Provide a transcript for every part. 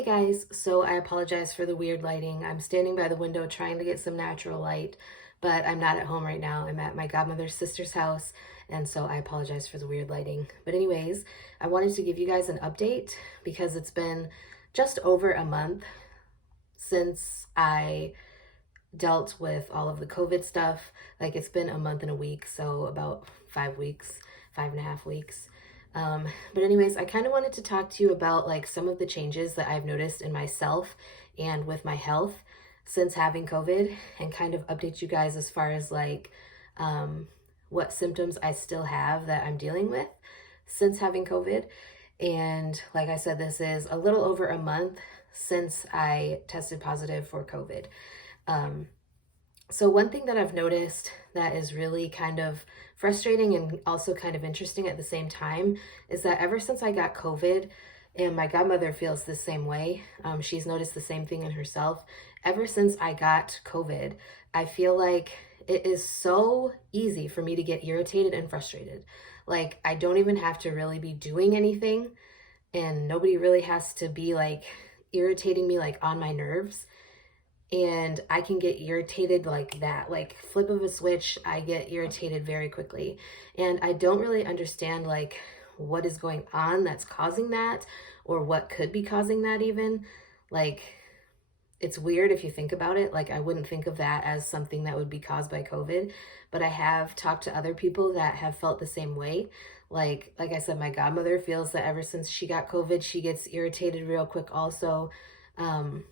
Hey guys, so I apologize for the weird lighting. I'm standing by the window trying to get some natural light, but I'm not at home right now. I'm at my godmother's sister's house, and so I apologize for the weird lighting. But anyways, I wanted to give you guys an update because it's been just over a month since I dealt with all of the COVID stuff. Like it's been a month and a week, so about 5 weeks, 5.5 weeks. But anyways, I kind of wanted to talk to you about like some of the changes that I've noticed in myself and with my health since having COVID, and kind of update you guys as far as like um, what symptoms I still have that I'm dealing with since having COVID. And like I said, this is a little over a month since I tested positive for COVID. Um, so one thing that I've noticed that is really kind of frustrating and also kind of interesting at the same time is that ever since I got COVID, and my godmother feels the same way, she's noticed the same thing in herself. Ever since I got COVID, I feel like it is so easy for me to get irritated and frustrated. Like I don't even have to really be doing anything, and nobody really has to be like irritating me like on my nerves, and I can get irritated like that. Like flip of a switch, I get irritated very quickly. And I don't really understand like what is going on that's causing that, or what could be causing that even. Like it's weird if you think about it. Like I wouldn't think of that as something that would be caused by COVID, but I have talked to other people that have felt the same way. Like I said, my godmother feels that ever since she got COVID, she gets irritated real quick also. Um,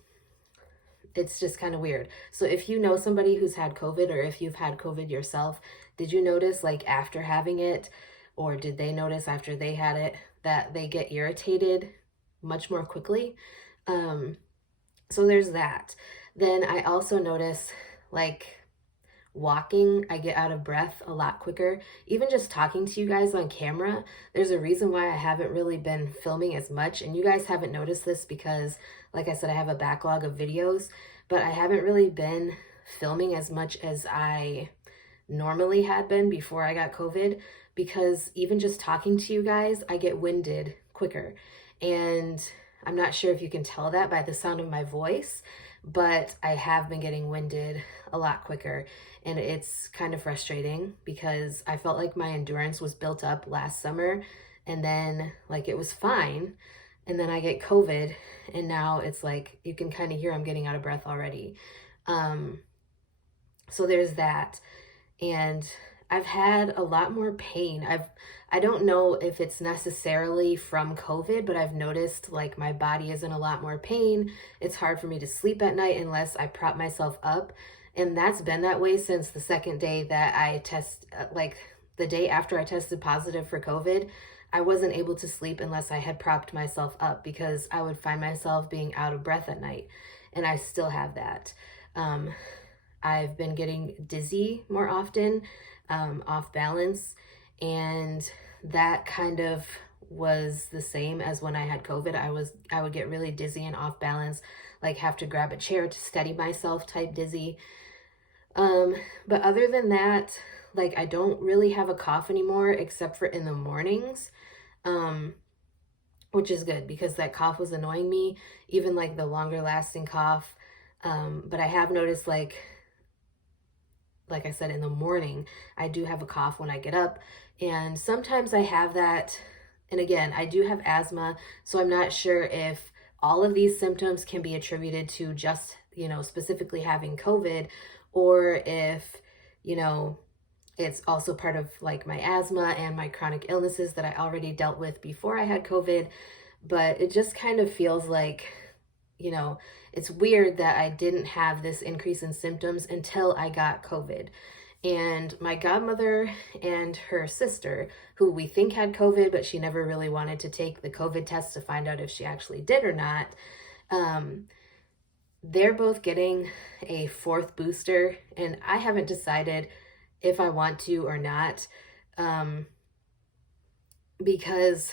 it's just kind of weird. So if you know somebody who's had COVID, or if you've had COVID yourself, did you notice like after having it, or did they notice after they had it that they get irritated much more quickly? Um, so there's that. Then I also notice like walking, I get out of breath a lot quicker. Even just talking to you guys on camera, there's a reason why I haven't really been filming as much. And you guys haven't noticed this because, like I said, I have a backlog of videos, but I haven't really been filming as much as I normally had been before I got COVID, because even just talking to you guys, I get winded quicker. And I'm not sure if you can tell that by the sound of my voice, but I have been getting winded a lot quicker. And it's kind of frustrating because I felt like my endurance was built up last summer, and then like it was fine. And then I get COVID, and now it's like you can kind of hear I'm getting out of breath already. Um, so there's that. And I've had a lot more pain. I don't know if it's necessarily from COVID, but I've noticed like my body is in a lot more pain. It's hard for me to sleep at night unless I prop myself up. And that's been that way since the second day that I like the day after I tested positive for COVID. I wasn't able to sleep unless I had propped myself up because I would find myself being out of breath at night. And I still have that. Um, I've been getting dizzy more often, off balance, and that kind of was the same as when I had COVID. I would get really dizzy and off balance, like have to grab a chair to steady myself type dizzy. Um, but other than that, like I don't really have a cough anymore except for in the mornings. Um, which is good because that cough was annoying me, even like the longer lasting cough. But I have noticed like I said, in the morning, I do have a cough when I get up. And sometimes I have that. And again, I do have asthma. So I'm not sure if all of these symptoms can be attributed to just, specifically having COVID, or if, you know, it's also part of like my asthma and my chronic illnesses that I already dealt with before I had COVID. But it just kind of feels like, you know, it's weird that I didn't have this increase in symptoms until I got COVID. And my godmother and her sister, who we think had COVID, but she never really wanted to take the COVID test to find out if she actually did or not, um, they're both getting a fourth booster. And I haven't decided if I want to or not, um, because,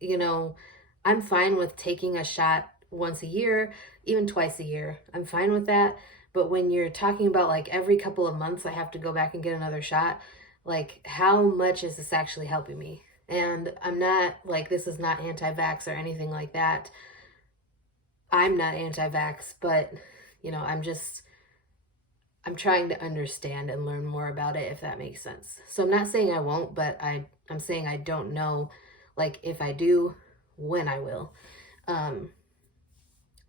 you know, I'm fine with taking a shot once a year, even twice a year. I'm fine with that. But when you're talking about like every couple of months, I have to go back and get another shot, like how much is this actually helping me? And I'm not like, this is not anti-vax or anything like that. I'm not anti-vax, but I'm trying to understand and learn more about it, if that makes sense. So I'm not saying I won't, but I'm saying I don't know, like, if I do, when I will. Um,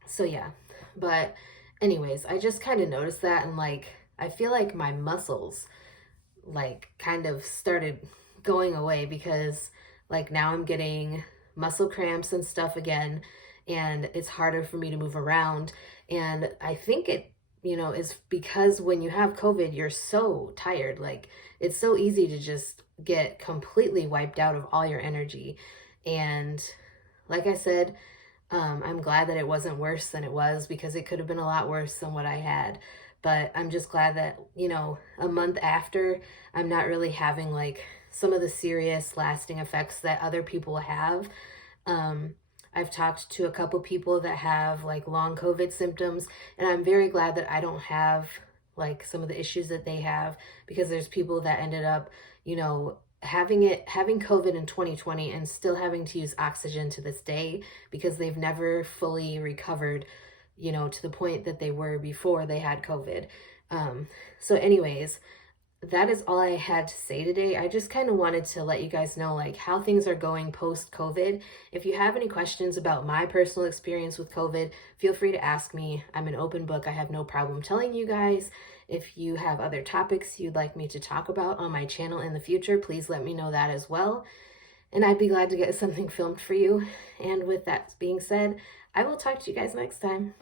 so yeah, but anyways, I just kind of noticed that, and like, I feel like my muscles, like, kind of started going away because, like, now I'm getting muscle cramps and stuff again, and it's harder for me to move around. And I think it, is because when you have COVID, you're so tired. Like, it's so easy to just get completely wiped out of all your energy. And like I said, I'm glad that it wasn't worse than it was, because it could have been a lot worse than what I had. But I'm just glad that, a month after, I'm not really having like some of the serious lasting effects that other people have. Um, I've talked to a couple people that have like long COVID symptoms, and I'm very glad that I don't have like some of the issues that they have, because there's people that ended up, having COVID in 2020 and still having to use oxygen to this day, because they've never fully recovered, to the point that they were before they had COVID. So anyways, that is all I had to say today. I just kind of wanted to let you guys know like how things are going post COVID. If you have any questions about my personal experience with COVID, feel free to ask me. I'm an open book. I have no problem telling you guys. If you have other topics you'd like me to talk about on my channel in the future, please let me know that as well. And I'd be glad to get something filmed for you. And with that being said, I will talk to you guys next time.